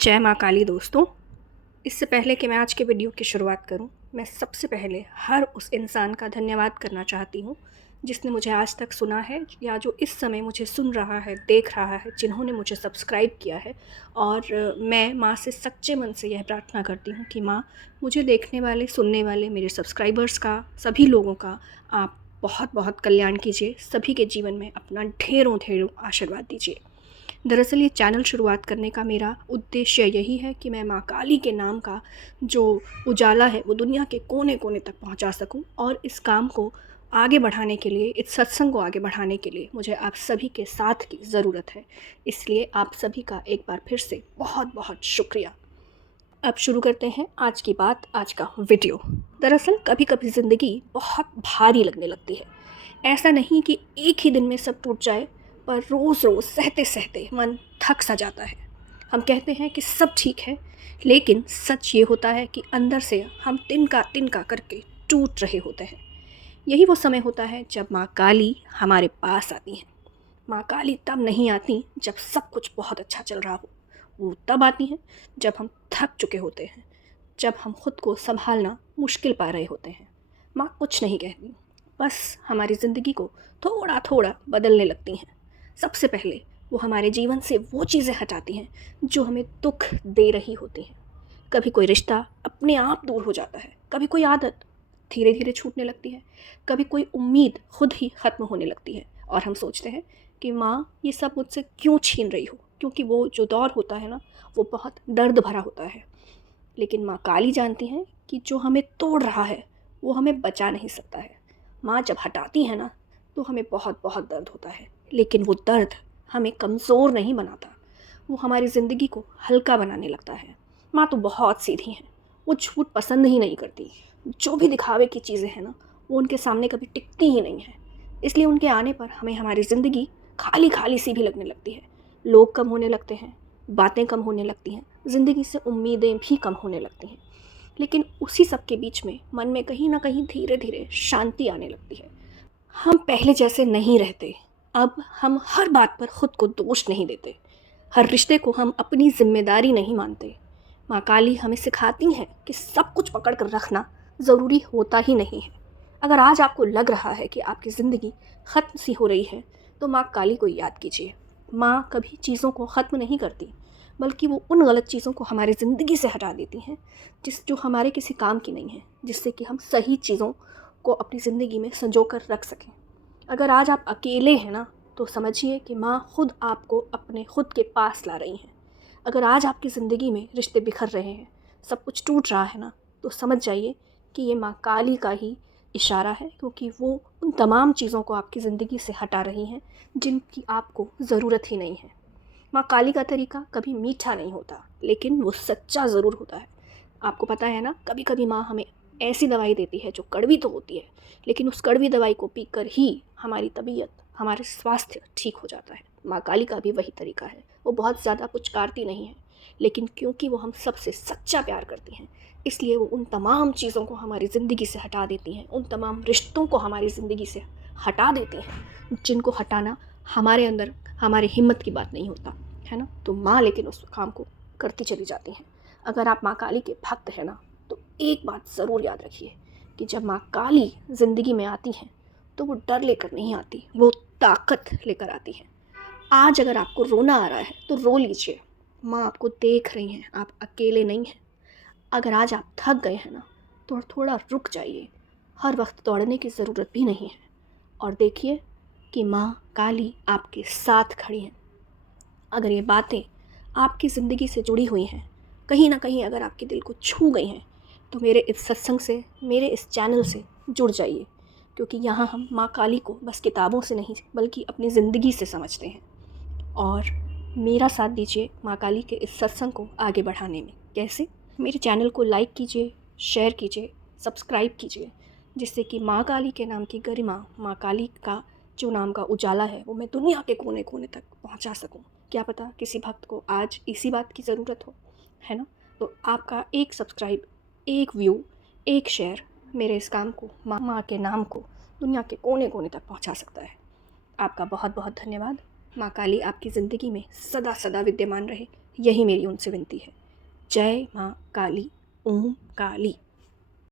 जय माँ काली दोस्तों। इससे पहले कि मैं आज के वीडियो की शुरुआत करूं, मैं सबसे पहले हर उस इंसान का धन्यवाद करना चाहती हूं जिसने मुझे आज तक सुना है या जो इस समय मुझे सुन रहा है, देख रहा है, जिन्होंने मुझे सब्सक्राइब किया है। और मैं माँ से सच्चे मन से यह प्रार्थना करती हूँ कि माँ, मुझे देखने वाले, सुनने वाले मेरे सब्सक्राइबर्स का, सभी लोगों का आप बहुत बहुत कल्याण कीजिए, सभी के जीवन में अपना ढेरों ढेरों आशीर्वाद दीजिए। दरअसल ये चैनल शुरुआत करने का मेरा उद्देश्य यही है कि मैं माँ काली के नाम का जो उजाला है वो दुनिया के कोने कोने तक पहुँचा सकूँ। और इस काम को आगे बढ़ाने के लिए, इस सत्संग को आगे बढ़ाने के लिए मुझे आप सभी के साथ की ज़रूरत है। इसलिए आप सभी का एक बार फिर से बहुत बहुत शुक्रिया। अब शुरू करते हैं आज की बात, आज का वीडियो। दरअसल कभी कभी ज़िंदगी बहुत भारी लगने लगती है। ऐसा नहीं कि एक ही दिन में सब टूट जाए, पर रोज़ रोज़ सहते सहते मन थक सा जाता है। हम कहते हैं कि सब ठीक है, लेकिन सच ये होता है कि अंदर से हम तिनका करके टूट रहे होते हैं। यही वो समय होता है जब माँ काली हमारे पास आती हैं। माँ काली तब नहीं आती जब सब कुछ बहुत अच्छा चल रहा हो, वो तब आती हैं जब हम थक चुके होते हैं, जब हम खुद को संभालना मुश्किल पा रहे होते हैं। माँ कुछ नहीं कहती, बस हमारी ज़िंदगी को थोड़ा थोड़ा बदलने लगती हैं। सबसे पहले वो हमारे जीवन से वो चीज़ें हटाती हैं जो हमें दुख दे रही होती हैं। कभी कोई रिश्ता अपने आप दूर हो जाता है, कभी कोई आदत धीरे धीरे छूटने लगती है, कभी कोई उम्मीद खुद ही ख़त्म होने लगती है। और हम सोचते हैं कि माँ ये सब मुझसे क्यों छीन रही हो, क्योंकि वो जो दौर होता है ना, वो बहुत दर्द भरा होता है। लेकिन माँ काली जानती हैं कि जो हमें तोड़ रहा है वो हमें बचा नहीं सकता है। माँ जब हटाती है ना, तो हमें बहुत बहुत दर्द होता है, लेकिन वो दर्द हमें कमज़ोर नहीं बनाता, वो हमारी ज़िंदगी को हल्का बनाने लगता है। माँ तो बहुत सीधी हैं, वो झूठ पसंद ही नहीं करती। जो भी दिखावे की चीज़ें हैं ना, वो उनके सामने कभी टिकती ही नहीं है। इसलिए उनके आने पर हमें हमारी ज़िंदगी खाली खाली सी भी लगने लगती है। लोग कम होने लगते हैं, बातें कम होने लगती हैं, ज़िंदगी से उम्मीदें भी कम होने लगती हैं। लेकिन उसी सब के बीच में मन में कहीं ना कहीं धीरे धीरे शांति आने लगती है। हम पहले जैसे नहीं रहते। अब हम हर बात पर खुद को दोष नहीं देते, हर रिश्ते को हम अपनी जिम्मेदारी नहीं मानते। माँ काली हमें सिखाती हैं कि सब कुछ पकड़ कर रखना ज़रूरी होता ही नहीं है। अगर आज आपको लग रहा है कि आपकी ज़िंदगी ख़त्म सी हो रही है, तो माँ काली को याद कीजिए। माँ कभी चीज़ों को ख़त्म नहीं करती, बल्कि वो उन गलत चीज़ों को हमारी ज़िंदगी से हटा देती हैं जो हमारे किसी काम की नहीं है, जिससे कि हम सही चीज़ों को अपनी ज़िंदगी में संजो कर रख सकें। अगर आज आप अकेले हैं ना, तो समझिए कि माँ खुद आपको अपने खुद के पास ला रही हैं। अगर आज आपकी ज़िंदगी में रिश्ते बिखर रहे हैं, सब कुछ टूट रहा है ना, तो समझ जाइए कि ये माँ काली का ही इशारा है, क्योंकि वो उन तमाम चीज़ों को आपकी ज़िंदगी से हटा रही हैं जिनकी आपको ज़रूरत ही नहीं है। माँ काली का तरीका कभी मीठा नहीं होता, लेकिन वो सच्चा ज़रूर होता है। आपको पता है ना, कभी कभी माँ हमें ऐसी दवाई देती है जो कड़वी तो होती है, लेकिन उस कड़वी दवाई को पीकर ही हमारी तबीयत, हमारे स्वास्थ्य ठीक हो जाता है। माँ काली का भी वही तरीका है। वो बहुत ज़्यादा पुचकारती नहीं है, लेकिन क्योंकि वो हम सबसे सच्चा प्यार करती हैं, इसलिए वो उन तमाम चीज़ों को हमारी ज़िंदगी से हटा देती हैं, उन तमाम रिश्तों को हमारी ज़िंदगी से हटा देती हैं जिनको हटाना हमारे अंदर, हमारी हिम्मत की बात नहीं होता है ना। तो माँ लेकिन उस काम को करती चली जाती हैं। अगर आप माँ काली के भक्त हैं ना, तो एक बात ज़रूर याद रखिए कि जब माँ काली ज़िंदगी में आती हैं, तो वो डर लेकर नहीं आती, वो ताकत लेकर आती हैं। आज अगर आपको रोना आ रहा है तो रो लीजिए, माँ आपको देख रही हैं, आप अकेले नहीं हैं। अगर आज आप थक गए हैं ना, तो थोड़ा रुक जाइए, हर वक्त दौड़ने की ज़रूरत भी नहीं है। और देखिए कि माँ काली आपके साथ खड़ी हैं। अगर ये बातें आपकी ज़िंदगी से जुड़ी हुई हैं, कहीं ना कहीं अगर आपके दिल को छू गई हैं, तो मेरे इस सत्संग से, मेरे इस चैनल से जुड़ जाइए, क्योंकि यहाँ हम माँ काली को बस किताबों से नहीं बल्कि अपनी ज़िंदगी से समझते हैं। और मेरा साथ दीजिए माँ काली के इस सत्संग को आगे बढ़ाने में। कैसे? मेरे चैनल को लाइक कीजिए, शेयर कीजिए, सब्सक्राइब कीजिए, जिससे कि माँ काली के नाम की गरिमा, माँ काली का जो नाम का उजाला है, वो मैं दुनिया के कोने कोने तक पहुँचा सकूँ। क्या पता किसी भक्त को आज इसी बात की ज़रूरत हो, है ना। तो आपका एक सब्सक्राइब, एक व्यू, एक शेयर मेरे इस काम को, माँ के नाम को दुनिया के कोने कोने तक पहुँचा सकता है। आपका बहुत बहुत धन्यवाद। माँ काली आपकी ज़िंदगी में सदा सदा विद्यमान रहे, यही मेरी उनसे विनती है। जय माँ काली, ओम काली।